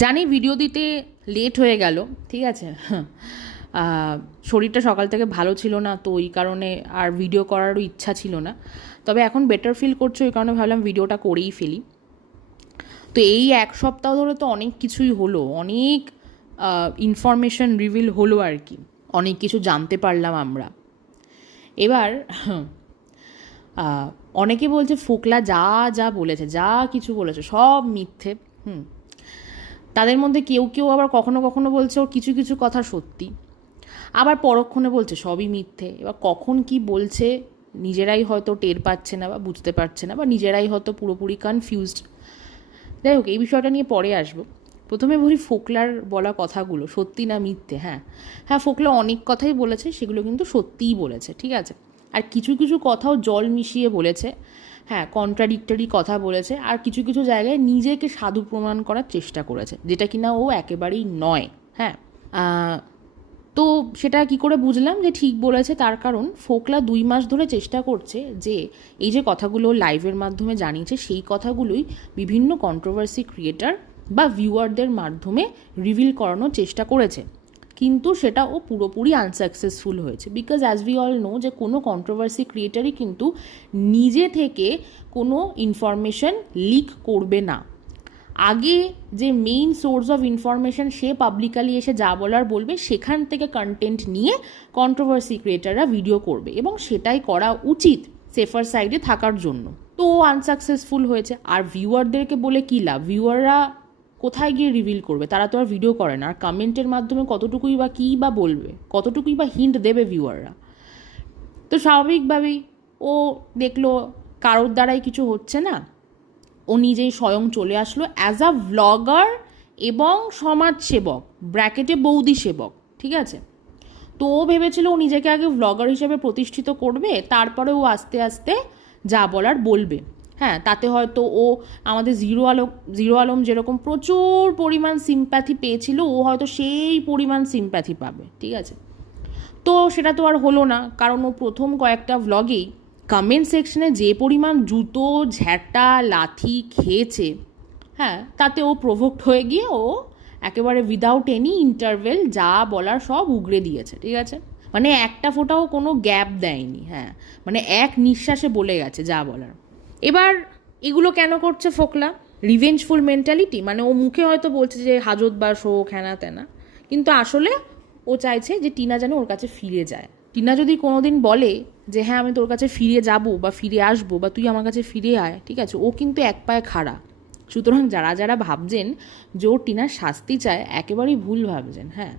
জানি ভিডিও দিতে লেট হয়ে গেল, ঠিক আছে? শরীরটা সকাল থেকে ভালো ছিল না, তো ওই কারণে আর ভিডিও করারও ইচ্ছা ছিল না। তবে এখন বেটার ফিল করছ, ওই কারণে ভাবলাম ভিডিওটা করেই ফেলি। তো এই এক সপ্তাহ ধরে তো অনেক কিছুই হলো, অনেক ইনফরমেশন রিভিল হলো আর কি। অনেক কিছু জানতে পারলাম আমরা। এবার অনেকে বলছে, ফোকলা যা যা বলেছে, যা কিছু বলেছে, সব মিথ্যে। হুম। তাদের মধ্যে কেউ কেউ আবার কখনো কখনো বলছে ওর কিছু কিছু কথা সত্যি। আবার পরক্ষণে বলছে, সবই মিথ্যে। এবার কখন কি বলছে নিজেরাই হয়তো টের পাচ্ছে না বা বুঝতে পারছে না বা নিজেরাই হয়তো পুরোপুরি কনফিউজড যাই হোক, এই বিষয়টা নিয়ে পরে আসব। প্রথমে বলি ফোকলার বলা কথাগুলো, সত্যি না মিথ্যে? হ্যাঁ। হ্যাঁ ফোকলা অনেক কথাই বলেছে, সেগুলো কিন্তু সত্যিই বলেছে, ঠিক আছে? আর কিছু কিছু কথাও জল মিশিয়ে বলেছে। হ্যাঁ কন্ট্রাডিক্টরি কথা বলেছে আর কিছু কিছু জায়গায় নিজেকে সাধু প্রমাণ করার চেষ্টা করেছে, যেটা কিনা ও একেবারেই নয় হ্যাঁ। তো সেটা কি করে বুঝলাম যে ঠিক বলেছে তার কারণ ফোকলা দুই মাস ধরে চেষ্টা করছে যে এই যে কথাগুলো লাইভের মাধ্যমে জানিয়েছে সেই কথাগুলোই বিভিন্ন কন্ট্রোভার্সি ক্রিয়েটার বা ভিউয়ারদের মাধ্যমে রিভিল করানোর চেষ্টা করেছে। কিন্তু সেটা ও পুরোপুরি আনসাকসেসফুল হয়েছে। Because as we all know যে কোনো কন্ট্রোভার্সি ক্রিয়েটারই কিন্তু নিজে থেকে কোনো ইনফরমেশন লিক করবে না। আগে যে মেইন সোর্স অফ ইনফরমেশন সে পাবলিকালি এসে যা বলার বলবে, সেখান থেকে কন্টেন্ট নিয়ে কন্ট্রোভার্সি ক্রিয়েটাররা ভিডিও করবে এবং সেটাই করা উচিত সেফার সাইডে থাকার জন্য। তো আনসাকসেসফুল হয়েছে। আর ভিউয়ারদেরকে বলে কী লাভ? ভিউয়াররা কোথায় গিয়ে রিভিল করবে? তারা তো আর ভিডিও করে না। আর কমেন্টের মাধ্যমে কতটুকুই বা কী বা বলবে? কতটুকুই বা হিন্ট দেবে ভিউয়াররা তো স্বাভাবিকভাবেই ও দেখল কারোর দ্বারাই কিছু হচ্ছে না। ও নিজেই স্বয়ং চলে আসলো অ্যাজ আ ভ্লগার এবং সমাজসেবক ব্র্যাকেটে বৌদি সেবক ঠিক আছে? তো ও ভেবেছিল ও নিজেকে আগে ভ্লগার হিসেবে প্রতিষ্ঠিত করবে, তারপরে ও আস্তে আস্তে যা বলার বলবে। হ্যাঁ তাতে হয়তো ও আমাদের জিরো আলম জিরো আলম যেরকম প্রচুর পরিমাণ সিম্প্যাথি পেয়েছিল, ও হয়তো সেই পরিমাণ সিম্প্যাথি পাবে, ঠিক আছে? তো সেটা তো আর হলো না, কারণ ও প্রথম কয়েকটা ভ্লগেই কমেন্ট সেকশনে যে পরিমাণ জুতো ঝ্যাটা লাথি খেয়েছে হ্যাঁ তাতে ও প্রভোক্ট হয়ে গিয়ে ও একেবারে উইদাউট এনি ইন্টারভেল যা বলার সব উগড়ে দিয়েছে, ঠিক আছে? মানে একটা ফোটাও কোনো গ্যাপ দেয়নি হ্যাঁ মানে এক নিঃশ্বাসে বলে গেছে যা বলার। এবার এগুলো কেন করছে ফোকলা? রিভেঞ্জফুল মেন্টালিটি মানে ও মুখে হয়তো বলছে যে হাজত বা শোক হ্যানা ত্যানা। কিন্তু আসলে ও চাইছে যে টিনা যেন ওর কাছে ফিরে যায়। টিনা যদি কোনোদিন বলে যে হ্যাঁ আমি তোর কাছে ফিরে যাব বা ফিরে আসব বা তুই আমার কাছে ফিরে আয়, ঠিক আছে, ও কিন্তু এক পায়ে খাড়া। সুতরাং যারা যারা ভাবছেন যে ও টিনার শাস্তি চায়, একেবারেই ভুল ভাবছেন হ্যাঁ।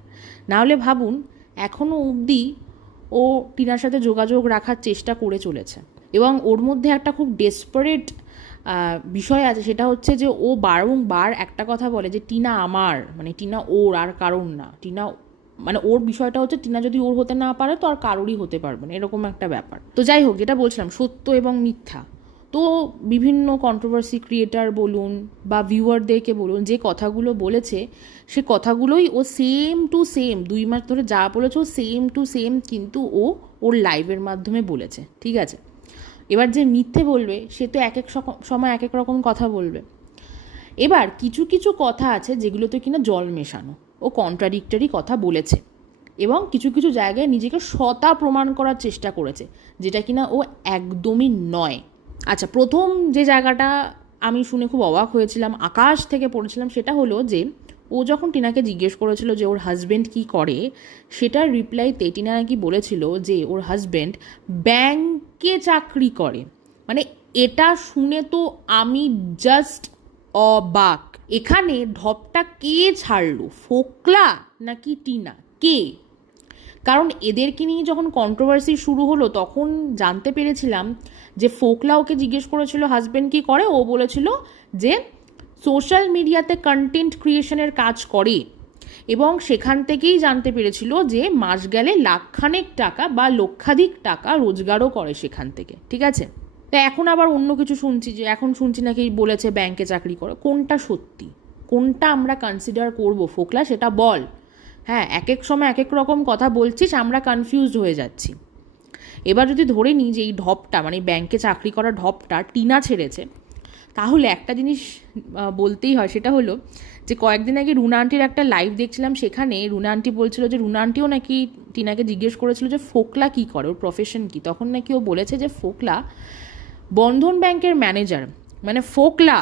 নাহলে ভাবুন এখনও অবধি ও টিনার সাথে যোগাযোগ রাখার চেষ্টা করে চলেছে। এবং ওর মধ্যে একটা খুব ডেসপারেট বিষয় আছে, সেটা হচ্ছে যে ও বারংবার একটা কথা বলে যে, টিনা আমার মানে টিনা ওর, আর কারণ না। টিনা মানে ওর বিষয়টা হচ্ছে, টিনা যদি ওর হতে না পারে, তো আর কারোরই হতে পারবে না, এরকম একটা ব্যাপার। তো যাই হোক, যেটা বলছিলাম, সত্য এবং মিথ্যা। তো বিভিন্ন কন্ট্রোভার্সি ক্রিয়েটার বলুন বা ভিউয়ারদেরকে বলুন, যে কথাগুলো বলেছে, সে কথাগুলোই ও সেম টু সেম দুই মাস ধরে যা বলেছে, ও সেম টু সেম কিন্তু ও ওর লাইভের মাধ্যমে বলেছে, ঠিক আছে? এবার যে মিথ্যে বলবে, সে তো এক এক সময় এক এক রকম কথা বলবে। এবার কিছু কিছু কথা আছে যেগুলোতে কিনা জল মেশানো ও কন্ট্রাডিক্টরি কথা বলেছে এবং কিছু কিছু জায়গায় নিজেকে সতা প্রমাণ করার চেষ্টা করেছে, যেটা কিনা ও একদমই নয়। আচ্ছা প্রথম যে জায়গাটা আমি শুনে খুব অবাক হয়েছিলাম, আকাশ থেকে পড়েছিলাম, সেটা হলো যে ও যখন টিনাকে জিজ্ঞেস করেছিল যে ওর হাজব্যান্ড কি করে, সেটার রিপ্লাইতে টিনা নাকি বলেছিল যে ওর হাজব্যান্ড ব্যাংকে চাকরি করে। মানে এটা শুনে তো আমি জাস্ট অবাক। এখানে ঢপটা কে ছাড়লো, ফোকলা নাকি টিনা? কে? কারণ এদেরকে নিয়ে যখন কন্ট্রোভার্সি শুরু হলো, তখন জানতে পেরেছিলাম যে ফোকলা ওকে জিজ্ঞেস করেছিল হাজব্যান্ড কি করে, ও বলেছিল যে সোশ্যাল মিডিয়াতে কন্টেন্ট ক্রিয়েশনের কাজ করে। এবং সেখান থেকেই জানতে পেরেছিল যে মাস গেলে লাখখানেক টাকা বা লক্ষাধিক টাকা রোজগারও করে সেখান থেকে। ঠিক আছে? তা এখন আবার অন্য কিছু শুনছি যে, এখন শুনছি নাকি বলেছে ব্যাংকে চাকরি করে। কোনটা সত্যি? কোনটা আমরা কনসিডার করব? ফোকলা, সেটা বল। হ্যাঁ এক এক সময় এক এক রকম কথা বলছিস, আমরা কনফিউজড হয়ে যাচ্ছি। এবার যদি ধরে নিই যে এই ঢপটা মানে ব্যাংকে চাকরি করা ঢপটা, টিনা ছেড়েছে তাহলে একটা জিনিস বলতেই হয়, সেটা হলো যে কয়েকদিন আগে রুনা আন্টির একটা লাইভ দেখছিলাম সেখানে রুনা আন্টি বলছিল যে রুনা আন্টিও নাকি টিনাকে জিজ্ঞেস করেছিল যে ফোকলা কী করে, ওর প্রফেশন কী? তখন নাকি ও বলেছে যে ফোকলা বন্ধন ব্যাংকের ম্যানেজার মানে ফোকলা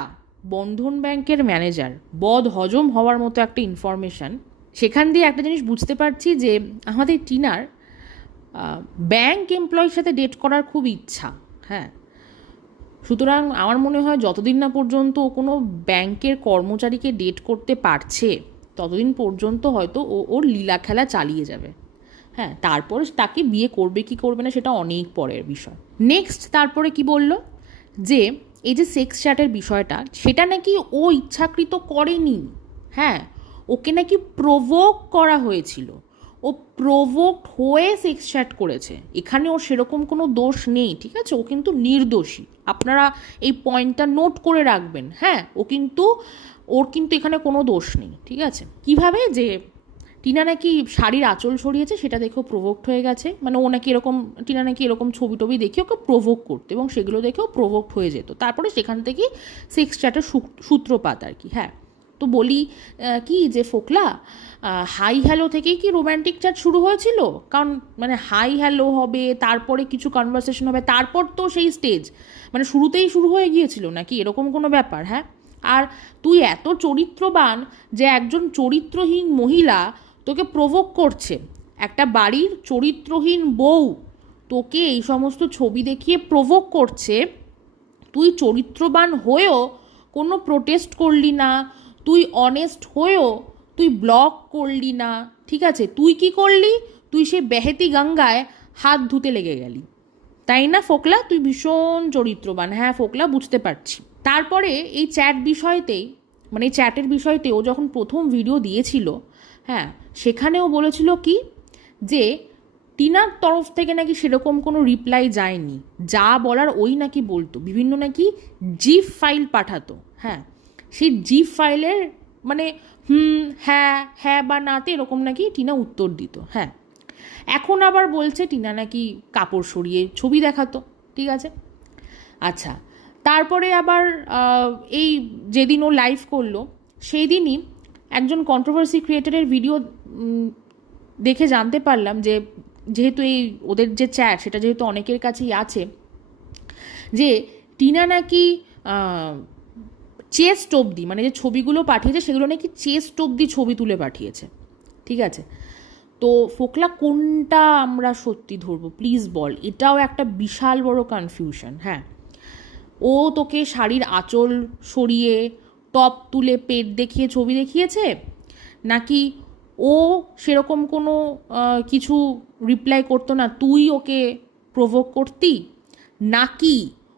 বন্ধন ব্যাংকের ম্যানেজার বদ হজম হওয়ার মতো একটা ইনফরমেশান সেখান দিয়ে একটা জিনিস বুঝতে পারছি যে আমাদের টিনার ব্যাংক এমপ্লয়ির সাথে ডেট করার খুব ইচ্ছা হ্যাঁ। সুতরাং আমার মনে হয় যতদিন না পর্যন্ত কোনো ব্যাংকের কর্মচারীকে ডেট করতে পারছে, ততদিন পর্যন্ত হয়তো ও ওর লীলা খেলা চালিয়ে যাবে। হ্যাঁ তারপর তাকে বিয়ে করবে কি করবে না সেটা অনেক পরের বিষয়। নেক্সট তারপরে কি বলল? যে এই যে সেক্স চ্যাটের বিষয়টা, সেটা নাকি ও ইচ্ছাকৃত করেনি। হ্যাঁ ওকে নাকি প্রভোক করা হয়েছিল। ও প্রভোকড হয়ে সেক্স চ্যাট করেছে। এখানে ওর সেরকম কোনো দোষ নেই, ঠিক আছে? ও কিন্তু নির্দোষী। আপনারা এই পয়েন্টটা নোট করে রাখবেন। হ্যাঁ ও কিন্তু, ওর কিন্তু এখানে কোনো দোষ নেই, ঠিক আছে? কীভাবে? যে টিনা নাকি শাড়ির আঁচল সরিয়েছে, সেটা দেখেও প্রভোক্ট হয়ে গেছে। মানে ও নাকি এরকম, টিনা নাকি এরকম ছবি টবি দেখে ওকে প্রভোগ করতো এবং সেগুলো দেখেও প্রভোক্ট হয়ে যেত। তারপরে সেখান থেকেই সেক্স চ্যাটের সূত্রপাত আর কি হ্যাঁ। তো বলি কি যে ফোকলা হাই হ্যালো থেকেই কি রোম্যান্টিক চ্যাট শুরু হয়েছিল? কারণ মানে হাই হ্যালো হবে, তারপরে কিছু কনভারসেশন হবে, তারপর তো সেই স্টেজ মানে শুরুতেই শুরু হয়ে গিয়েছিল নাকি? এরকম কোনো ব্যাপার হ্যাঁ? আর তুই এত চরিত্রবান যে একজন চরিত্রহীন মহিলা তোকে প্রভোগ করছে। একটা বাড়ির চরিত্রহীন বউ তোকে এই সমস্ত ছবি দেখিয়ে প্রভোগ করছে। তুই চরিত্রবান হয়েও কোনো প্রোটেস্ট করলি না। তুই অনেস্ট হয়েও তুই ব্লক করলি না, ঠিক আছে? তুই কি করলি? তুই সে বেহেতি গঙ্গায় হাত ধুতে লেগে গেলি। তাই না ফোকলা? তুই ভীষণ চরিত্রবান। হ্যাঁ ফোকলা, বুঝতে পারছি। তারপরে এই চ্যাট বিষয়তেই মানে চ্যাটের বিষয়তে ও যখন প্রথম ভিডিও দিয়েছিল হ্যাঁ সেখানেও বলেছিল কি? যে টিনার তরফ থেকে নাকি সেরকম কোনো রিপ্লাই যায়নি। যা বলার ওই নাকি বলতো। বিভিন্ন নাকি জিপ ফাইল পাঠাতো। হ্যাঁ সেই জিপ ফাইলের মানে হুম হ্যাঁ হ্যাঁ বা নাতে এরকম নাকি টিনা উত্তর দিত হ্যাঁ। এখন আবার বলছে টিনা নাকি কাপড় সরিয়ে ছবি দেখাতো, ঠিক আছে? আচ্ছা তারপরে আবার এই যেদিন ও লাইভ করল সেই দিনই একজন কন্ট্রোভার্সি ক্রিয়েটারের ভিডিও দেখে জানতে পারলাম যে, যেহেতু এই ওদের যে চ্যাট সেটা যেহেতু অনেকের কাছেই আছে, যে টিনা নাকি চেস্ট অবধি মানে যে ছবিগুলো পাঠিয়েছে সেগুলো নাকি চেস্ট অবধি ছবি তুলে পাঠিয়েছে। ঠিক আছে? তো ফোকলা, কোনটা আমরা সত্যি ধরবো? প্লিজ বল। এটাও একটা বিশাল বড় কনফিউশন হ্যাঁ। ও তোকে শাড়ির আঁচল সরিয়ে টপ তুলে পেট দেখিয়ে ছবি দেখিয়েছে? নাকি ও সেরকম কোনো কিছু রিপ্লাই করতো না, তুই ওকে প্রভোগ করতি? নাকি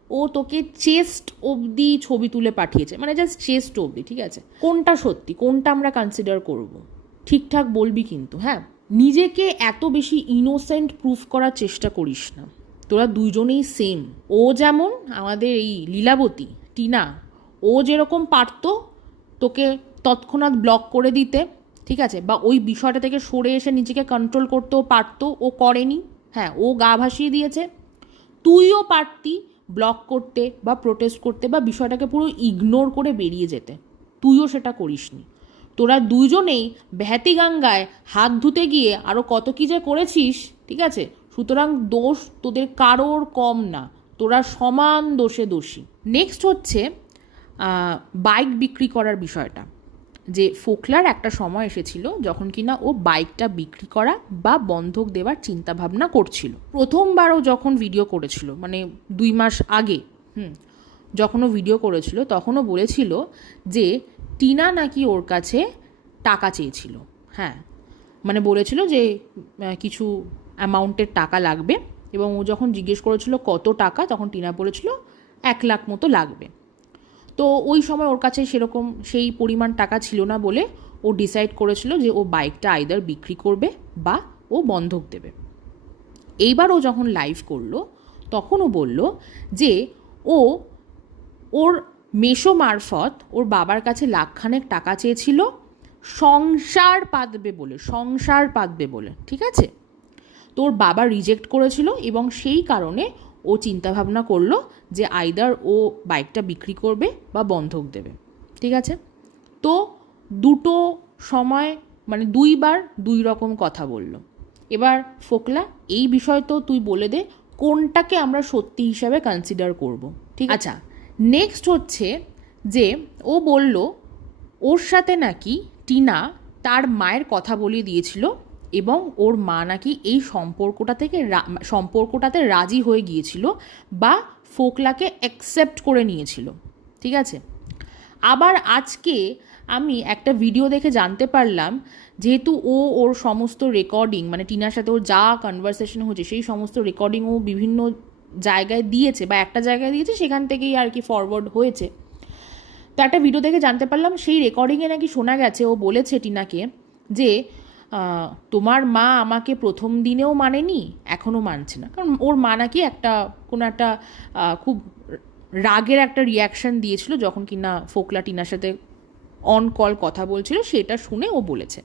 ও তোকে চেস্ট অবধি ছবি তুলে পাঠিয়েছে। মানে জাস্ট চেস্ট অবধি, ঠিক আছে? কোনটা সত্যি, কোনটা আমরা কনসিডার করব? ঠিকঠাক বলবি কিন্তু হ্যাঁ? নিজেকে এত বেশি ইনোসেন্ট প্রুফ করার চেষ্টা করিস না। তোরা দুইজনেই সেম ও যেমন, আমাদের এই লীলাবতী, টিনা, ও যেরকম পারতো তোকে তৎক্ষণাৎ ব্লক করে দিতে, ঠিক আছে? বা ওই বিষয়টা থেকে সরে এসে নিজেকে কন্ট্রোল করতেও পারতো, ও করেনি। হ্যাঁ ও গা ভাসিয়ে দিয়েছে। তুইও পারতি ব্লক করতে বা প্রোটেস্ট করতে বা বিষয়টাকে পুরো ইগনোর করে বেরিয়ে যেতে। তুইও সেটা করিসনি। তোরা দুইজনেই ব্যাহাতি গঙ্গায় হাত ধুতে গিয়ে আরও কত কী যে করেছিস, ঠিক আছে? সুতরাং দোষ তোদের কারোর কম না। তোরা সমান দোষে দোষী। নেক্সট হচ্ছে বাইক বিক্রি করার বিষয়টা। যে ফোকলার একটা সময় এসেছিল যখন কিনা ও বাইকটা বিক্রি করা বা বন্ধক দেওয়ার চিন্তা ভাবনা করছিল। প্রথমবারও যখন ভিডিও করেছিল মানে দুই মাস আগে, হুম, যখন ও ভিডিও করেছিল তখনও বলেছিল যে টিনা নাকি ওর কাছে টাকা চেয়েছিল। হ্যাঁ মানে বলেছিল যে কিছু অ্যামাউন্টের টাকা লাগবে এবং ও যখন জিজ্ঞেস করেছিল কত টাকা, তখন টিনা বলেছিল এক লাখ মতো লাগবে। তো ওই সময় ওর কাছে সেরকম সেই পরিমাণ টাকা ছিল না বলে ও ডিসাইড করেছিল যে ও বাইকটা আইদার বিক্রি করবে বা ও বন্ধক দেবে। এইবার ও যখন লাইভ করল, তখন ও বলল যে ও, ওর মেশো মারফত ওর বাবার কাছে লাখখানেক টাকা চেয়েছিল, সংসার পাতবে বলে, সংসার পাতবে বলে, ঠিক আছে? তো ওর বাবা রিজেক্ট করেছিল এবং সেই কারণে ও চিন্তাভাবনা করল যে আইদার ও বাইকটা বিক্রি করবে বা বন্ধক দেবে। ঠিক আছে? তো দুটো সময় মানে দুইবার দুই রকম কথা বলল। এবার ফোকলা এই বিষয় তো তুই বলে দে কোনটাকে আমরা সত্যি হিসাবে কনসিডার করব। ঠিক আচ্ছা। নেক্সট হচ্ছে যে ও বলল ওর সাথে নাকি টিনা তার মায়ের কথা বলিয়ে দিয়েছিল এবং ওর মা নাকি এই সম্পর্কটা থেকে সম্পর্কটাতে রাজি হয়ে গিয়েছিল বা ফোকলাকে অ্যাকসেপ্ট করে নিয়েছিল, ঠিক আছে? আবার আজকে আমি একটা ভিডিও দেখে জানতে পারলাম, যেহেতু ও ওর সমস্ত রেকর্ডিং মানে টিনার সাথে ওর যা কনভারসেশন হচ্ছে সেই সমস্ত রেকর্ডিং ও বিভিন্ন জায়গায় দিয়েছে বা একটা জায়গায় দিয়েছে, সেখান থেকেই আর কি ফরওয়ার্ড হয়েছে। তো একটা ভিডিও দেখে জানতে পারলাম, সেই রেকর্ডিংয়ে নাকি শোনা গেছে, ও বলেছে টিনাকে যে তোমার মা আমাকে প্রথম দিনেও মানেনি এখনও মানছে না। কারণ ওর মা নাকি একটা, কোনো একটা খুব রাগের একটা রিয়াকশন দিয়েছিল যখন কিনা ফোকলা টিনার সাথে অন কল কথা বলছিল, সেটা শুনে ও বলেছে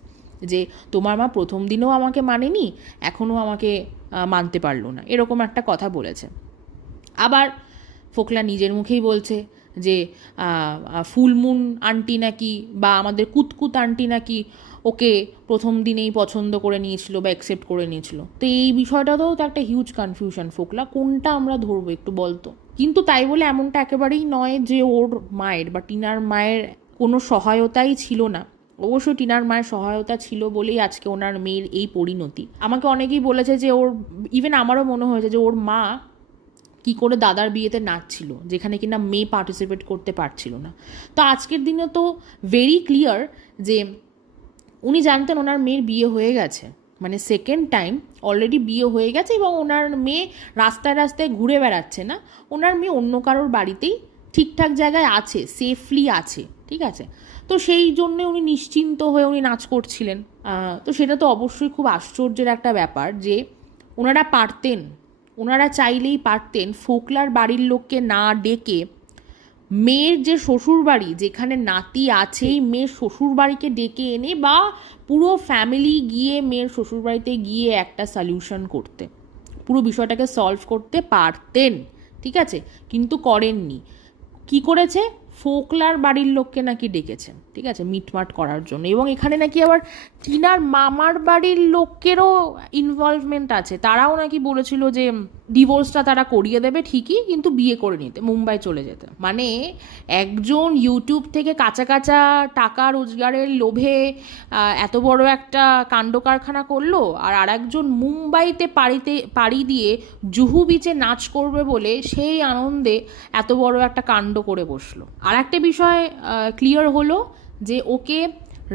যে, তোমার মা প্রথম দিনেও আমাকে মানেনি এখনও আমাকে মানতে পারল না। এরকম একটা কথা বলেছে। আবার ফোকলা নিজের মুখেই বলছে যে ফুলমুন আন্টি নাকি বা আমাদের কুতকুত আন্টি নাকি ওকে প্রথম দিনেই পছন্দ করে নিয়েছিল বা অ্যাকসেপ্ট করে নিয়েছিল। তো এই বিষয়টাতেও তো একটা হিউজ কনফিউশন ফোকলা, কোনটা আমরা ধরবো একটু বলতো কিন্তু তাই বলে এমনটা একেবারেই নয় যে ওর মায়ের বা টিনার মায়ের কোনো সহায়তাই ছিল না। অবশ্যই টিনার মায়ের সহায়তা ছিল বলেই আজকে ওনার মেয়ের এই পরিণতি। আমাকে অনেকেই বলেছে যে ওর ইভেন আমারও মনে হয়েছে যে ওর মা কি করে দাদার বিয়েতে নাচছিল, যেখানে কিনা মেয়ে পার্টিসিপেট করতে পারছিল না। তো আজকের দিনে তো ভেরি ক্লিয়ার যে উনি জানতেন ওনার মেয়ের বিয়ে হয়ে গেছে। মানে সেকেন্ড টাইম অলরেডি বিয়ে হয়ে গেছে এবং ওনার মেয়ে রাস্তায় রাস্তায় ঘুরে বেড়াচ্ছে না। ওনার মেয়ে অন্য কারোর বাড়িতেই ঠিকঠাক জায়গায় আছে সেফলি আছে, ঠিক আছে? তো সেই জন্যে উনি নিশ্চিন্ত হয়ে উনি নাচ করছিলেন। তো সেটা তো অবশ্যই খুব আশ্চর্যের একটা ব্যাপার যে ওনারা পারতেন, ওনারা চাইলেই পারতেন, ফোকলার বাড়ির লোককে না ডেকে মেয়ের যে শ্বশুর বাড়ি যেখানে নাতি আছেই, মেয়ের শ্বশুর বাড়িকে ডেকে এনে বা পুরো ফ্যামিলি গিয়ে মেয়ের শ্বশুর বাড়িতে গিয়ে একটা সলিউশন করতে। পুরো বিষয়টাকে সলভ করতে পারতেন, ঠিক আছে? কিন্তু করেননি। কি করেছে? ফোকলার বাড়ির লোককে নাকি ডেকেছেন, ঠিক আছে? মিটমাট করার জন্য। এবং এখানে নাকি আবার টিনার মামার বাড়ির লোকেরও ইনভলভমেন্ট আছে। তারাও নাকি বলেছিল যে ডিভোর্সটা তারা করিয়ে দেবে ঠিকই, কিন্তু বিয়ে করে নিতে, মুম্বাই চলে যেতে। মানে একজন ইউটিউব থেকে কাঁচা কাঁচা টাকা রোজগারের লোভে এত বড় একটা কাণ্ড কারখানা করল, আর আরেকজন মুম্বাইতে পাড়িতে, পাড়ি দিয়ে জুহু বিচে নাচ করবে বলে সেই আনন্দে এত বড় একটা কাণ্ড করে বসল। আর একটা বিষয় ক্লিয়ার হলো যে ওকে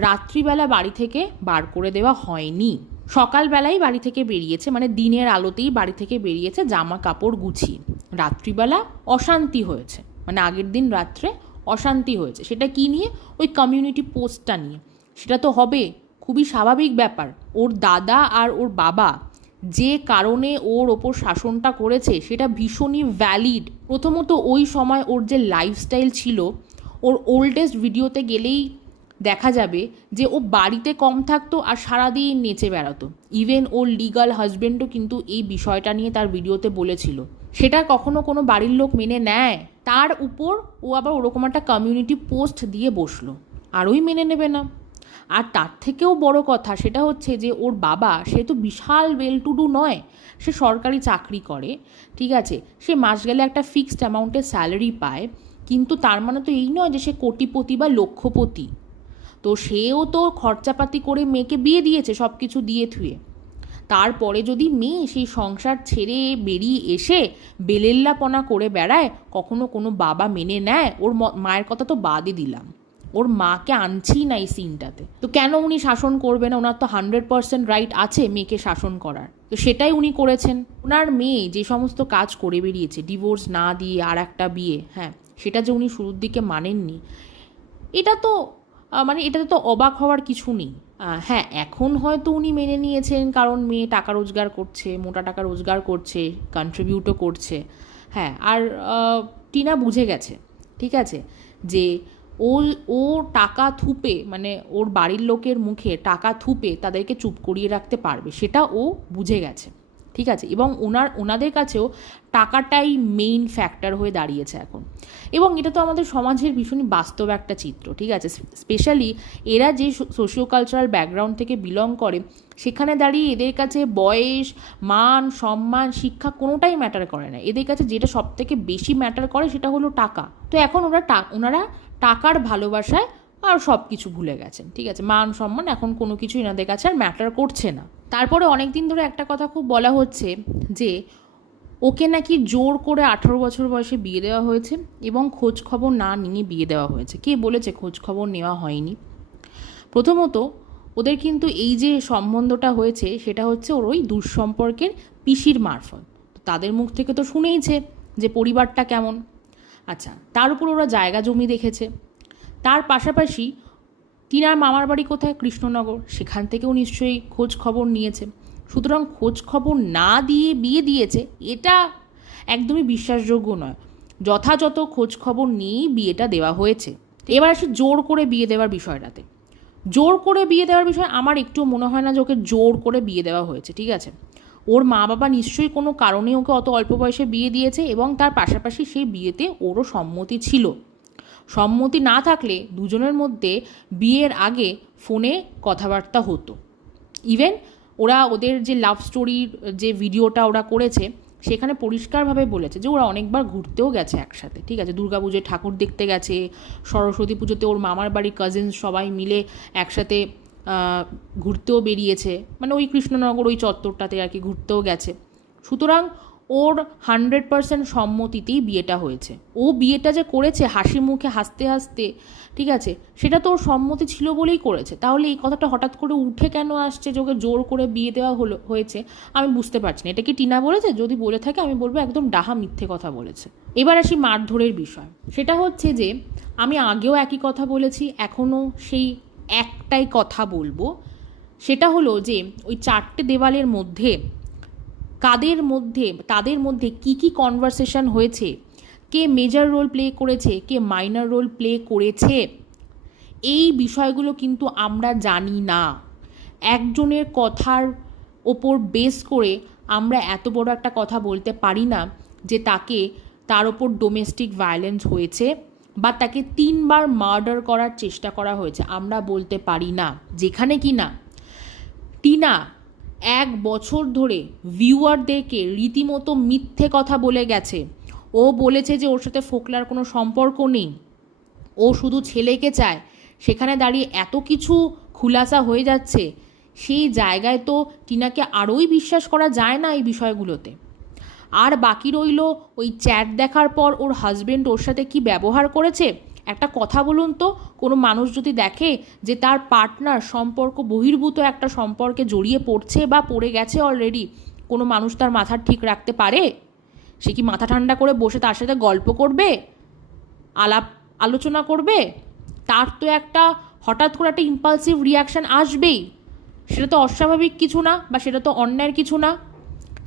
রাত্রিবেলা বাড়ি থেকে বার করে দেওয়া হয়নি। সকালবেলাই বাড়ি থেকে বেরিয়েছে মানে দিনের আলোতেই বাড়ি থেকে বেরিয়েছে জামা কাপড় গুছিয়ে। রাত্রিবেলা অশান্তি হয়েছে মানে আগের দিন রাত্রে অশান্তি হয়েছে। সেটা কি নিয়ে? ওই কমিউনিটি পোস্টটা নিয়ে। সেটা তো হবে, খুবই স্বাভাবিক ব্যাপার। ওর দাদা আর ওর বাবা যে কারণে ওর ওপর শাসনটা করেছে, সেটা ভীষণই ভ্যালিড প্রথমত ওই সময় ওর যে লাইফস্টাইল ছিল, ওর ওল্ডেস্ট ভিডিওতে গেলেই দেখা যাবে যে ও বাড়িতে কম থাকতো আর সারাদিন নেচে বেড়াতো। ইভেন ওর লিগাল হাজবেন্ডও কিন্তু এই বিষয়টা নিয়ে তার ভিডিওতে বলেছিল। সেটা কখনো কোনো বাড়ির লোক মেনে নেয়? তার উপর ও আবার ওরকম একটা কমিউনিটি পোস্ট দিয়ে বসল। আরোই মেনে নেবে না। আর তার থেকেও বড় কথা সেটা হচ্ছে যে ওর বাবা, সে তো বিশাল ওয়েল টু ডু নয়। সে সরকারি চাকরি করে, ঠিক আছে? সে মাস গেলে একটা ফিক্সড অ্যামাউন্টের স্যালারি পায়, কিন্তু তার মানে তো এই নয় যে সে কোটিপতি বা লক্ষপতি। তো সেও তো খরচাপাতি করে মেয়েকে বিয়ে দিয়েছে সব কিছু দিয়ে থুয়ে। তারপরে যদি মেয়ে সেই সংসার ছেড়ে বেরিয়ে এসে বেলেল্লাপনা করে বেড়ায়, কখনো কোনো বাবা মেনে নেয়, ওর মায়ের কথা তো বাদই দিলাম। ওর মাকে আনছি না এই সিনটাতে তো কেন উনি শাসন করবে না? ওনার তো হান্ড্রেড পার্সেন্ট রাইট আছে মেয়েকে শাসন করার। তো সেটাই উনি করেছেন। ওনার মেয়ে যে সমস্ত কাজ করে বেরিয়েছে ডিভোর্স না দিয়ে আর একটা বিয়ে হ্যাঁ সেটা যে উনি শুরুর দিকে মানেননি, এটা তো মানে এটাতে তো অবাক হওয়ার কিছু নেই। হ্যাঁ এখন হয়তো উনি মেনে নিয়েছেন কারণ মেয়ে টাকা রোজগার করছে, মোটা টাকা রোজগার করছে কন্ট্রিবিউটও করছে। হ্যাঁ আর টিনা বুঝে গেছে, ঠিক আছে, যে ও ও টাকা থুপে মানে ওর বাড়ির লোকের মুখে টাকা থুপে তাদেরকে চুপ করিয়ে রাখতে পারবে, সেটা ও বুঝে গেছে। ঠিক আছে? এবং ওনার ওনাদের কাছেও টাকাটাই মেইন ফ্যাক্টর হয়ে দাঁড়িয়েছে এখন। এবং এটা তো আমাদের সমাজের ভীষণই বাস্তব একটা চিত্র, ঠিক আছে? স্পেশালি এরা যে সোশিও কালচারাল ব্যাকগ্রাউন্ড থেকে বিলং করে, সেখানে দাঁড়িয়ে এদের কাছে বয়স, মান, সম্মান, শিক্ষা কোনোটাই ম্যাটার করে না। এদের কাছে যেটা সব থেকে বেশি ম্যাটার করে সেটা হলো টাকা। তো এখন ওরা টা ওনারা টাকার ভালোবাসায় আর সব কিছু ভুলে গেছেন, ঠিক আছে? মান সম্মান এখন কোনো কিছু এনাদের কাছে আর ম্যাটার করছে না। তারপরে অনেক দিন ধরে একটা কথা খুব বলা হচ্ছে যে, ওকে নাকি জোর করে আঠারো বছর বয়সে বিয়ে দেওয়া হয়েছে এবং খোঁজ খবর না নিয়ে বিয়ে দেওয়া হয়েছে। কে বলেছে খোঁজ খবর নেওয়া হয়নি? প্রথমত, ওদের কিন্তু এই যে সম্বন্ধটা হয়েছে, সেটা হচ্ছে ওর ওই দুঃসম্পর্কের পিসির মারফত। তাদের মুখ থেকে তো শুনেইছে যে পরিবারটা কেমন। আচ্ছা তার উপর ওরা জায়গা জমি দেখেছে। তার পাশাপাশি তিনার মামার বাড়ি কোথায়? কৃষ্ণনগর। সেখান থেকেও নিশ্চয়ই খোঁজ খবর নিয়েছে। সুতরাং খোঁজ খবর না দিয়ে বিয়ে দিয়েছে, এটা একদমই বিশ্বাসযোগ্য নয়। যথাযথ খোঁজ খবর নিয়েই বিয়েটা দেওয়া হয়েছে। এবার আসি জোর করে বিয়ে দেওয়ার বিষয়টাতে। জোর করে বিয়ে দেওয়ার বিষয় আমার একটু মনে হয় না যে ওকে জোর করে বিয়ে দেওয়া হয়েছে, ঠিক আছে? ওর মা বাবা নিশ্চয়ই কোনো কারণে ওকে অত অল্প বয়সে বিয়ে দিয়েছে এবং তার পাশাপাশি সেই বিয়েতে ওরও সম্মতি ছিল। সম্মতি না থাকলে দুজনের মধ্যে বিয়ের আগে ফোনে কথাবার্তা হতো। ইভেন ওরা ওদের যে লাভ স্টোরির যে ভিডিওটা ওরা করেছে, সেখানে পরিষ্কারভাবে বলেছে যে ওরা অনেকবার ঘুরতেও গেছে একসাথে, ঠিক আছে? দুর্গাপুজোয় ঠাকুর দেখতে গেছে, সরস্বতী পুজোতে ওর মামার বাড়ির কাজিনস সবাই মিলে একসাথে ঘুরতেও বেরিয়েছে। মানে ওই কৃষ্ণনগর, ওই চত্বরটাতে আর কি ঘুরতেও গেছে। সুতরাং ওর হান্ড্রেড পারসেন্ট সম্মতিতেই বিয়েটা হয়েছে। ও বিয়েটা যে করেছে, হাসি মুখে, হাসতে হাসতে, ঠিক আছে, সেটা তো ওর সম্মতি ছিল বলেই করেছে। তাহলে এই কথাটা হঠাৎ করে উঠে কেন আসছে যে ওকে জোর করে বিয়ে দেওয়া হলো, হয়েছে? আমি বুঝতে পারছি না। এটা কি টিনা বলেছে? যদি বলে থাকে, আমি বলব একদম ডাহা মিথ্যে কথা বলেছে। এবার আসি মারধরের বিষয়। সেটা হচ্ছে যে, আমি আগেও একই কথা বলেছি, এখনও সেই একটাই কথা বলব। সেটা হলো যে, ওই চারটে দেওয়ালের মধ্যে কাদের মধ্যে, তাদের মধ্যে কি কি কনভারসেশন হয়েছে? কে মেজর রোল প্লে করেছে? কে মাইনর রোল প্লে করেছে? এই বিষয়গুলো কিন্তু আমরা জানি না। একজনের কথার ওপর বেস করে আমরা এত বড় একটা কথা বলতে পারি না যে তাকে, তার ওপর ডোমেস্টিক ভায়োলেন্স হয়েছে বা তাকে তিনবার মার্ডার করার চেষ্টা করা হয়েছে। আমরা বলতে পারি না। যেখানে কি না? টিনা এক বছর ধরে ভিউয়ারদেরকে রীতিমতো মিথ্যে কথা বলে গেছে। ও বলেছে যে ওর সাথে ফোকলার কোনো সম্পর্ক নেই। ও শুধু ছেলেকে চায়। সেখানে দাঁড়িয়ে এত কিছু খুলাসা হয়ে যাচ্ছে। সেই জায়গায় তো টিনাকে আরোই বিশ্বাস করা যায় না এই বিষয়গুলোতে। আর বাকি রইল ওই চ্যাট দেখার পর ওর হাজবেন্ড ওর সাথে কি ব্যবহার করেছে? একটা কথা বলুন তো, কোনো মানুষ যদি দেখে যে তার পার্টনার সম্পর্ক বহির্ভূত একটা সম্পর্কে জড়িয়ে পড়ছে বা পড়ে গেছে অলরেডি কোনো মানুষ তার মাথা ঠিক রাখতে পারে? সে কি মাথা ঠান্ডা করে বসে তার সাথে গল্প করবে? আলাপ আলোচনা করবে? তার তো একটা হঠাৎ করে একটা ইম্পালসিভ রিয়াকশান আসবেই। সেটা তো অস্বাভাবিক কিছু না বা সেটা তো অন্যায়ের কিছু না।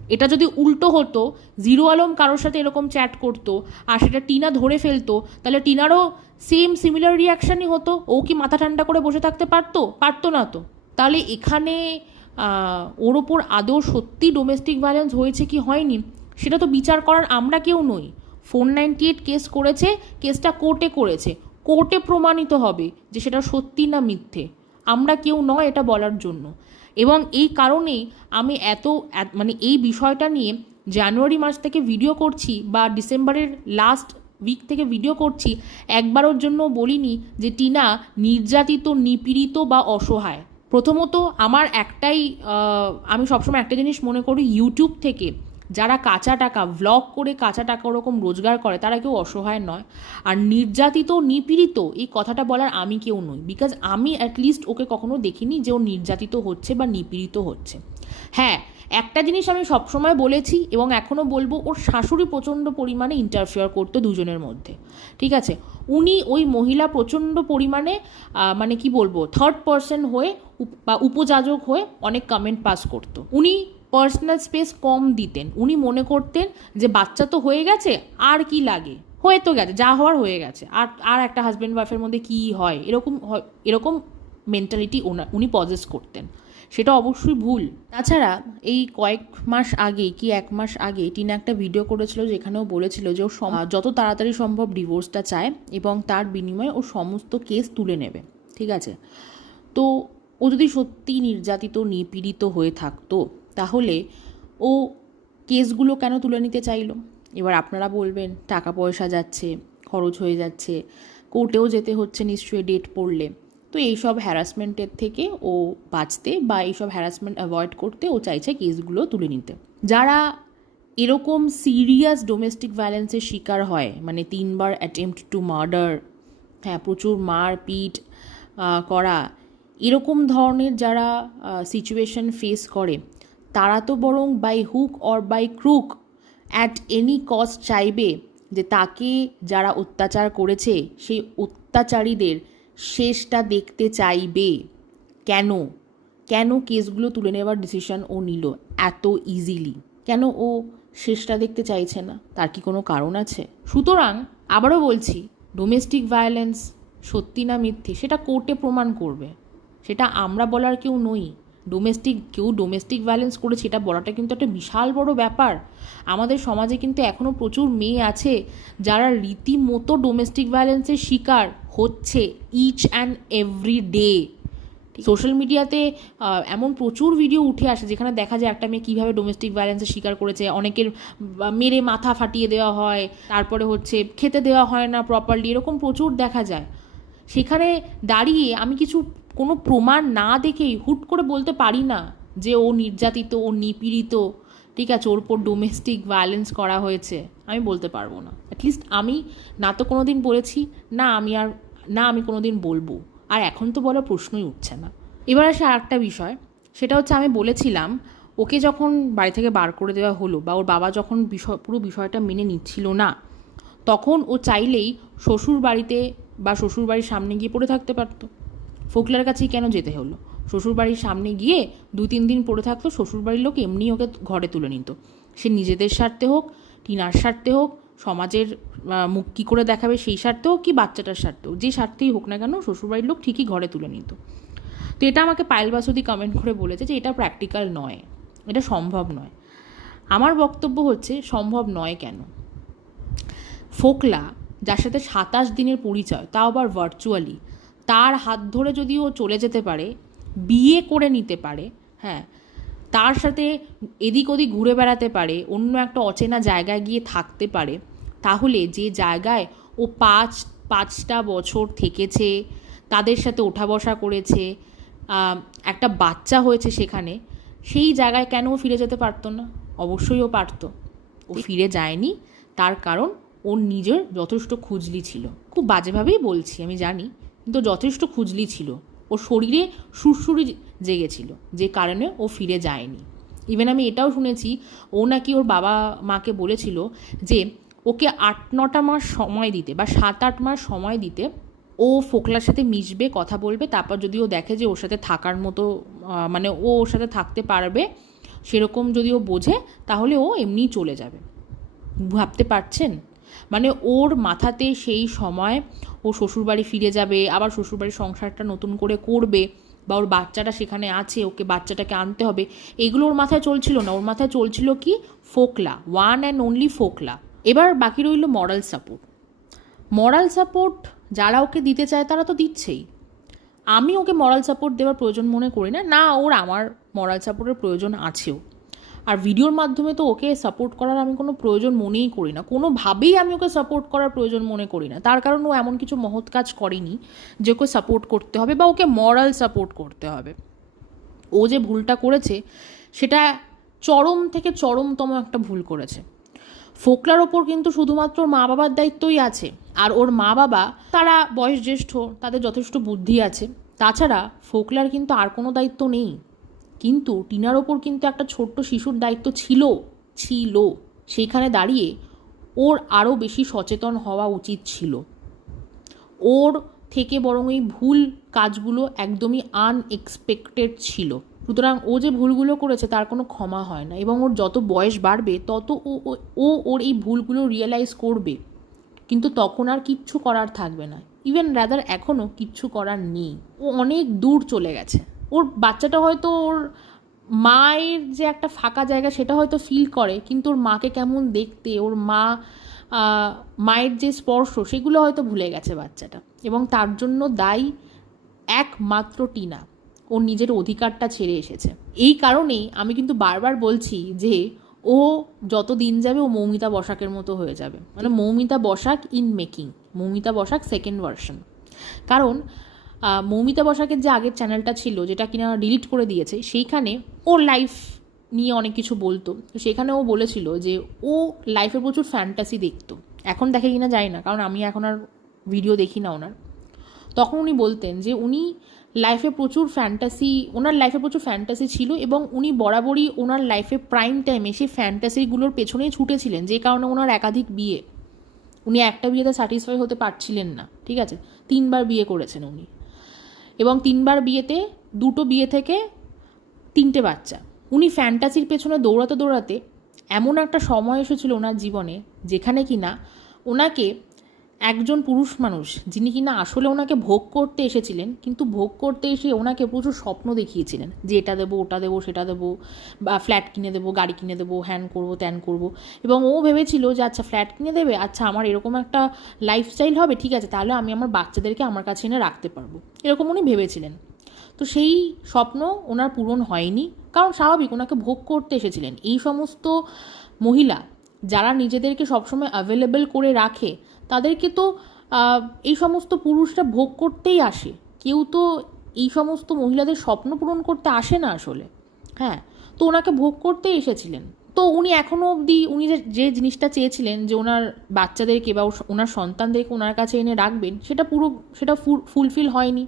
এটা যদি উল্টো হতো, জিরো আলম কারোর সাথে এরকম চ্যাট করতো আর সেটা টিনা ধরে ফেলতো, তাহলে টিনারও সেম সিমিলার রিয়াকশানই হতো। ও কি মাথা ঠান্ডা করে বসে থাকতে পারতো? পারতো না তো। তাহলে এখানে ওর ওপর আদৌ সত্যি ডোমেস্টিক ভায়োলেন্স হয়েছে কি হয়নি? সেটা তো বিচার করার আমরা কেউ নই। ফোর নাইনটি এইট কেস করেছে কেসটা কোর্টে করেছে। কোর্টে প্রমাণিত হবে যে সেটা সত্যি না মিথ্যে। আমরা কেউ নয় এটা বলার জন্য। এবং এই কারণেই আমি এত মানে এই বিষয়টা নিয়ে জানুয়ারি মাস থেকে ভিডিও করছি বা ডিসেম্বরের লাস্ট উইক থেকে ভিডিও করছি একবারের জন্য বলিনি যে, টিনা, নির্যাতিত, নিপীড়িত বা অসহায়। প্রথমত আমার একটাই আমি সবসময় একটা জিনিস মনে করি ইউটিউব থেকে যারা কাঁচা টাকা ভ্লগ করে কাঁচা টাকা ওরকম রোজগার করে, তারা কেউ অসহায় নয়। আর নির্যাতিত, নিপীড়িত, এই কথাটা বলার আমি কেউ নই। বিকজ আমি অ্যাটলিস্ট ওকে কখনো দেখিনি যে ও নির্যাতিত হচ্ছে বা নিপীড়িত হচ্ছে। হ্যাঁ একটা জিনিস আমি সবসময় বলেছি এবং এখনও বলব, ওর শাশুড়ি প্রচণ্ড পরিমাণে ইন্টারফেয়ার করতো দুজনের মধ্যে, ঠিক আছে? উনি ওই মহিলা প্রচণ্ড পরিমাণে মানে কি বলব থার্ড পার্সন হয়ে বা উপযাজক হয়ে অনেক কমেন্ট পাস করতো। উনি পার্সোনাল স্পেস কম দিতেন। উনি মনে করতেন যে বাচ্চা তো হয়ে গেছে, আর কি লাগে? হয়ে তো গেছে, যা হওয়ার হয়ে গেছে। আর আর একটা হাজব্যান্ড ওয়াইফের মধ্যে কী হয়? এরকম এরকম মেন্টালিটি উনি পজেস করতেন। সেটা অবশ্যই ভুল। তাছাড়া এই কয়েক মাস আগে কি এক মাস আগে টিনা একটা ভিডিও করেছিল যেখানেও বলেছিল যে ও যত তাড়াতাড়ি সম্ভব ডিভোর্সটা চায় এবং তার বিনিময়ে ও সমস্ত কেস তুলে নেবে। ঠিক আছে? তো ও যদি সত্যি নির্যাতিত, নিপীড়িত হয়ে থাকতো, তাহলে ও কেসগুলো কেন তুলে নিতে চাইলো? এবার আপনারা বলবেন টাকা পয়সা যাচ্ছে, খরচ হয়ে যাচ্ছে কোর্টেও যেতে হচ্ছে নিশ্চয়ই ডেট পড়লে। তো এইসব হ্যারাসমেন্টের থেকে ও বাঁচতে বা এইসব হ্যারাসমেন্ট অ্যাভয়েড করতে ও চাইছে কেসগুলো তুলে নিতে। যারা এরকম সিরিয়াস ডোমেস্টিক ভায়োলেন্সের শিকার হয় মানে তিনবার অ্যাটেম্পট টু মার্ডার হ্যাঁ প্রচুর মারপিট করা, এরকম ধরনের যারা সিচুয়েশন ফেস করে, তারা তো বরং by hook or by crook at any cost চাইবে যে তাকে যারা অত্যাচার করেছে, সেই অত্যাচারীদের শেষটা দেখতে চাইবে। কেন? কেন কেসগুলো তুলে নেওয়ার ডিসিশন ও নিল এত ইজিলি কেন ও শেষটা দেখতে চাইছে না? তার কি কোনো কারণ আছে? সুতরাং আবারও বলছি ডোমেস্টিক ভায়োলেন্স সত্যি না মিথ্যে সেটা কোর্টে প্রমাণ করবে। সেটা আমরা বলার কেউ নই। ডোমেস্টিক কেউ ডোমেস্টিক ভায়োলেন্স করেছে এটা বলাটা কিন্তু একটা বিশাল বড় ব্যাপার। আমাদের সমাজে কিন্তু এখনও প্রচুর মেয়ে আছে যারা রীতিমতো ডোমেস্টিক ভায়োলেন্সের শিকার হচ্ছে each and every day social মিডিয়াতে এমন প্রচুর ভিডিও উঠে আসে যেখানে দেখা যায় একটা মেয়ে কীভাবে ডোমেস্টিক ভায়োলেন্সের শিকার করেছে অনেকের মেরে মাথা ফাটিয়ে দেওয়া হয় তারপরে হচ্ছে খেতে দেওয়া হয় না প্রপারলি এরকম প্রচুর দেখা যায়। সেখানে দাঁড়িয়ে আমি কিছু কোনো প্রমাণ না দেখেই হুট করে বলতে পারি না যে ও নির্যাতিত, ও নিপীড়িত। ঠিক আছে, ওর উপর ডোমেস্টিক ভায়োলেন্স করা হয়েছে। আমি বলতে পারব না। অ্যাটলিস্ট আমি, না তো কোনো দিন বলেছি, না আমি আর, না আমি কোনো দিন বলব। আর এখন তো বলার প্রশ্নই উঠছে না। এবার আসে আর একটা বিষয়। সেটা হচ্ছে আমি বলেছিলাম, ওকে যখন বাড়ি থেকে বার করে দেওয়া হলো বা ওর বাবা যখন বিষয়, পুরো বিষয়টা মেনে নিচ্ছিল না, তখন ও চাইলেই শ্বশুর বাড়িতে বা শ্বশুর বাড়ির সামনে গিয়ে পড়ে থাকতে পারতো। ফোকলার কাছেই কেন যেতে হলো? শ্বশুর বাড়ির সামনে গিয়ে দু তিন দিন পড়ে থাকতো শ্বশুর বাড়ির লোক এমনি ওকে ঘরে তুলে নিত। সে নিজেদের স্বার্থে হোক, টিনার স্বার্থে হোক, সমাজের মুখ কী করে দেখাবে সেই স্বার্থে হোক কি বাচ্চাটার স্বার্থে হোক, যে স্বার্থেই হোক না কেন শ্বশুরবাড়ির লোক ঠিকই ঘরে তুলে নিত। তো এটা আমাকে পায়েল বাসুদি কমেন্ট করে বলেছে যে এটা প্র্যাকটিক্যাল নয়, এটা সম্ভব নয়। আমার বক্তব্য হচ্ছে সম্ভব নয় কেন? ফোকলা যার সাথে সাতাশ দিনের পরিচয়, তাও আবার ভার্চুয়ালি তার হাত ধরে যদি ও চলে যেতে পারে বিয়ে করে নিতে পারে হ্যাঁ তার সাথে এদিক ওদিক ঘুরে বেড়াতে পারে অন্য একটা অচেনা জায়গায় গিয়ে থাকতে পারে তাহলে যে জায়গায় ও পাঁচ পাঁচটা বছর থেকেছে তাদের সাথে ওঠা বসা করেছে একটা বাচ্চা হয়েছে সেখানে সেই জায়গায় কেন ও ফিরে যেতে পারতো না? অবশ্যই ও পারতো। ও ফিরে যায়নি তার কারণ ওর নিজের যথেষ্ট খুজলি ছিল। খুব বাজেভাবেই বলছি আমি জানি। কিন্তু যথেষ্ট খুজলি ছিল। ওর শরীরে সুরসুরি জেগেছিল, যে কারণে ও ফিরে যায়নি। ইভেন আমি এটাও শুনেছি, ও নাকি ওর বাবা মাকে বলেছিল যে, ওকে আট, নটা মাস সময় দিতে বা সাত, আট মাস সময় দিতে ও ফোকলার সাথে মিশবে, কথা বলবে, তারপর যদি ও দেখে যে ওর সাথে থাকার মতো মানে ও ওর সাথে থাকতে পারবে, সেরকম যদি ও বোঝে, তাহলে ও এমনিই চলে যাবে। ভাবতে পারছেন? মানে ওর মাথাতে সেই সময় ও শ্বশুরবাড়ি ফিরে যাবে, আবার শ্বশুরবাড়ির সংসারটা নতুন করে করবে বা ওর বাচ্চাটা সেখানে আছে, ওকে বাচ্চাটাকে আনতে হবে, এগুলো ওর মাথায় চলছিল না। ওর মাথায় চলছিল কি? ফোকলা ওয়ান অ্যান্ড অনলি ফোকলা। এবার বাকি রইল মরাল সাপোর্ট মরাল সাপোর্ট যারা ওকে দিতে চায় তারা তো দিচ্ছেই। আমি ওকে মরাল সাপোর্ট দেওয়ার প্রয়োজন মনে করি না। না, ওর আমার মরাল সাপোর্টের প্রয়োজন আছেও। আর ভিডিওর মাধ্যমে তো ওকে সাপোর্ট করার আমি কোনো প্রয়োজন মনেই করি না। কোনোভাবেই আমি ওকে সাপোর্ট করার প্রয়োজন মনে করি না। তার কারণ ও এমন কিছু মহৎ কাজ করেনি যে ওকে সাপোর্ট করতে হবে বা ওকে মরাল সাপোর্ট করতে হবে। ও যে ভুলটা করেছে, সেটা চরম থেকে চরমতম একটা ভুল করেছে। ফোকলার ওপর কিন্তু শুধুমাত্র মা বাবার দায়িত্বই আছে। আর ওর মা বাবা, তারা বয়স জ্যেষ্ঠ তাদের যথেষ্ট বুদ্ধি আছে। তাছাড়া ফোকলার কিন্তু আর কোনো দায়িত্ব নেই। কিন্তু টিনার ওপর কিন্তু একটা ছোট্ট শিশুর দায়িত্ব ছিল ছিল। সেইখানে দাঁড়িয়ে ওর আরও বেশি সচেতন হওয়া উচিত ছিল। ওর থেকে বরং এই ভুল কাজগুলো একদমই আনএক্সপেক্টেড ছিল। সুতরাং ও যে ভুলগুলো করেছে তার কোনো ক্ষমা হয় না এবং ওর যত বয়স বাড়বে, তত ও, ও- ওর এই ভুলগুলো রিয়েলাইজ করবে। কিন্তু তখন আর কিচ্ছু করার থাকবে না। ইভেন রাদার এখনও কিচ্ছু করার নেই। ও অনেক দূর চলে গেছে। ওর বাচ্চাটা হয়তো ওর মায়ের যে একটা ফাঁকা জায়গা সেটা হয়তো ফিল করে, কিন্তু ওর মাকে কেমন দেখতে, ওর মা মায়ের যে স্পর্শ সেগুলো হয়তো ভুলে গেছে বাচ্চাটা। এবং তার জন্য দায়ী একমাত্র টিনা। ওর নিজের অধিকারটা ছেড়ে এসেছে। এই কারণেই আমি কিন্তু বারবার বলছি যে ও যত দিন যাবে ও মৌমিতা বসাকের মতো হয়ে যাবে। মানে Moumita Basak in making Moumita Basak second version কারণ মৌমিতা বসাকের যে আগের চ্যানেলটা ছিল, যেটা কিনা ডিলিট করে দিয়েছে, সেইখানে ওর লাইফ নিয়ে অনেক কিছু বলতো। তো সেখানে ও বলেছিল যে, ও লাইফে প্রচুর ফ্যান্টাসি দেখতো। এখন দেখে কিনা যায় না, কারণ আমি এখন আর ভিডিও দেখি না ওনার। তখন উনি বলতেন যে, উনি লাইফে প্রচুর ফ্যান্টাসি ওনার লাইফে প্রচুর ফ্যান্টাসি ছিল এবং উনি বরাবরই ওনার লাইফে প্রাইম টাইমে সেই ফ্যান্টাসিগুলোর পেছনেই ছুটেছিলেন, যে কারণে ওনার একাধিক বিয়ে। উনি একটা বিয়েতে স্যাটিসফাই হতে পারছিলেন না, ঠিক আছে? তিনবার বিয়ে করেছেন উনি। এবং তিনবার বিয়েতে দুটো বিয়ে থেকে তিনটে বাচ্চা। উনি ফ্যান্টাসির পেছনে দৌড়াতে দৌড়াতে এমন একটা সময় এসেছিল ওনার জীবনে, যেখানে কিনা ওনাকে একজন পুরুষ মানুষ, যিনি কিনা আসলে ওনাকে ভোগ করতে এসেছিলেন, কিন্তু ভোগ করতে এসে ওনাকে প্রচুর স্বপ্ন দেখিয়েছিলেন যে এটা দেবো, ওটা দেবো, সেটা দেবো, বা ফ্ল্যাট কিনে দেবো, গাড়ি কিনে দেবো হ্যান করব ত্যান করব। এবং ও ভেবেছিল যে আচ্ছা ফ্ল্যাট কিনে দেবে? আচ্ছা আমার এরকম একটা লাইফস্টাইল হবে, ঠিক আছে, তাহলে আমি আমার বাচ্চাদেরকে আমার কাছে এনে রাখতে পারব। এরকম উনি ভেবেছিলেন। তো সেই স্বপ্ন ওনার পূরণ হয়নি, কারণ স্বাভাবিক ওনাকে ভোগ করতে এসেছিলেন। এই সমস্ত মহিলা, যারা নিজেদেরকে সবসময় অ্যাভেলেবেল করে রাখে তাদেরকে তো এই সমস্ত পুরুষরা ভোগ করতেই আসে। কেউ তো এই সমস্ত মহিলাদের স্বপ্ন পূরণ করতে আসে না আসলে। হ্যাঁ তো ওনাকে ভোগ করতেই এসেছিলেন। তো উনি এখনও অবধি, উনি যে জিনিসটা চেয়েছিলেন যে ওনার বাচ্চাদেরকে বা ওনার সন্তানদেরকে ওনার কাছে এনে রাখবেন, সেটা পুরো, সেটা ফুলফিল হয়নি।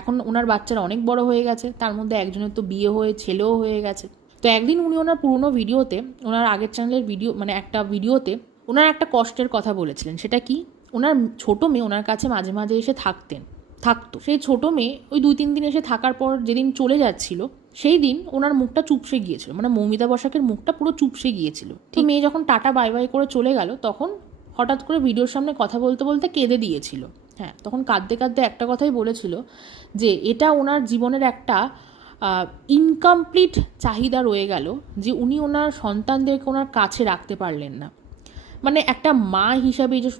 এখন ওনার বাচ্চারা অনেক বড় হয়ে গেছে, তার মধ্যে একজনের তো বিয়ে হয়ে, ছেলেও হয়ে গেছে। তো একদিন উনি ওনার পুরনো ভিডিওতে, ওনার আগের চ্যানেলের ভিডিও মানে একটা ভিডিওতে ওনার একটা কষ্টের কথা বলেছিলেন সেটা কি? ওনার ছোটো মেয়ে ওনার কাছে মাঝে মাঝে এসে থাকতেন থাকতো। সেই ছোটো মেয়ে ওই দুই তিন দিন এসে থাকার পর যেদিন চলে যাচ্ছিল সেই দিন ওনার মুখটা চুপসে গিয়েছিল মানে মৌমিতা বসাকের মুখটা পুরো চুপসে গিয়েছিল। ঠিক। মেয়ে যখন টাটা বাই বাই করে চলে গেল তখন হঠাৎ করে ভিডিওর সামনে কথা বলতে বলতে কেঁদে দিয়েছিল। হ্যাঁ তখন কাঁদতে কাঁদতে একটা কথাই বলেছিল যে এটা ওনার জীবনের একটা ইনকমপ্লিট চাহিদা রয়ে গেল যে উনি ওনার সন্তানদেরকে ওনার কাছে রাখতে পারলেন না। মানে একটা মা হিসাবে যে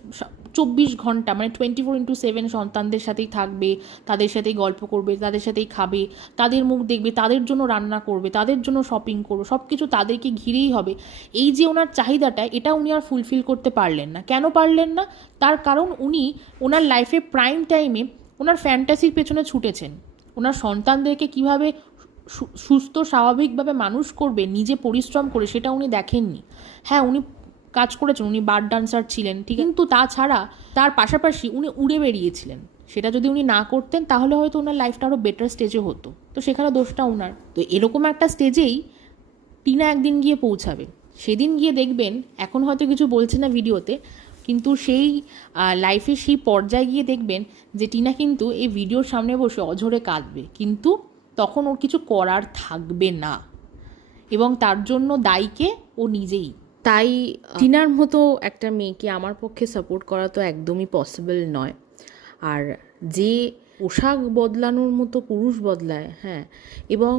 চব্বিশ ঘণ্টা মানে টোয়েন্টি ফোর ইন্টু সেভেন সন্তানদের সাথেই থাকবে, তাদের সাথেই গল্প করবে, তাদের সাথেই খাবে, তাদের মুখ দেখবে, তাদের জন্য রান্না করবে, তাদের জন্য শপিং করবে সব কিছু তাদেরকে ঘিরেই হবে। এই যে ওনার চাহিদাটা, এটা উনি আর ফুলফিল করতে পারলেন না। কেন পারলেন না? তার কারণ উনি ওনার লাইফে প্রাইম টাইমে ওনার ফ্যান্টাসির পেছনে ছুটেছেন। ওনার সন্তানদেরকে কীভাবে সুস্থ, স্বাভাবিকভাবে মানুষ করবে, নিজে পরিশ্রম করে, সেটা উনি দেখেননি। হ্যাঁ উনি কাজ করেছেন, উনি বার ডান্সার ছিলেন, ঠিক কিন্তু তাছাড়া তার পাশাপাশি উনি উড়ে বেরিয়েছিলেন। সেটা যদি উনি না করতেন, তাহলে হয়তো ওনার লাইফটা আরও বেটার স্টেজে হতো। তো সেখানে দোষটা ওনার। তো এরকম একটা স্টেজেই টিনা একদিন গিয়ে পৌঁছাবে। সেদিন গিয়ে দেখবেন, এখন হয়তো কিছু বলছে না ভিডিওতে, কিন্তু সেই লাইফে সেই পর্যায়ে গিয়ে দেখবেন যে টিনা কিন্তু এই ভিডিওর সামনে বসে অঝরে কাঁদবে। কিন্তু তখন ওর কিছু করার থাকবে না। এবং তার জন্য দায়ীকে ও নিজেই। তাই টিনার মতো একটা মেয়েকে আমার পক্ষে সাপোর্ট করা তো একদমই পসিবল নয়। আর যে পোশাক বদলানোর মতো পুরুষ বদলায় হ্যাঁ এবং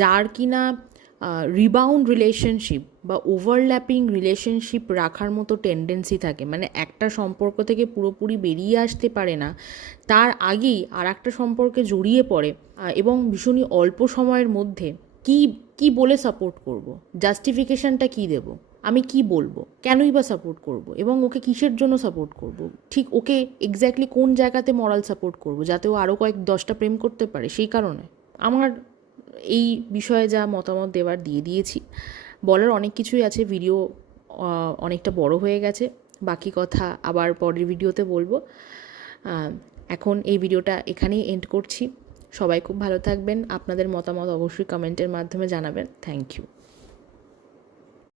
যার কিনা রিবাউন্ড রিলেশনশিপ বা ওভারল্যাপিং রিলেশনশিপ রাখার মতো টেন্ডেন্সি থাকে মানে একটা সম্পর্ক থেকে পুরোপুরি বেরিয়ে আসতে পারে না, তার আগেই আর একটা সম্পর্কে জড়িয়ে পড়ে এবং ভীষণই অল্প সময়ের মধ্যে কি কি বলে সাপোর্ট করব? জাস্টিফিকেশনটা কি দেব? আমি কি বলব? কেনই বা সাপোর্ট করব? এবং ওকে কিসের জন্য সাপোর্ট করব? ঠিক ওকে এক্স্যাক্টলি কোন জায়গাতে মরাল সাপোর্ট করব? যাতে ও আরও কয়েক দশটা প্রেম করতে পারে, সেই কারণে। আমার এই বিষয়ে যা মতামত দেওয়ার দিয়ে দিয়েছি। বলার অনেক কিছুই আছে ভিডিও অনেকটা বড় হয়ে গেছে। বাকি কথা আবার পরের ভিডিওতে বলব। এখন এই ভিডিওটা এখানেই এন্ড করছি। সবাই খুব ভালো থাকবেন। আপনাদের মতামত অবশ্যই কমেন্টের মাধ্যমে জানাবেন। Thank you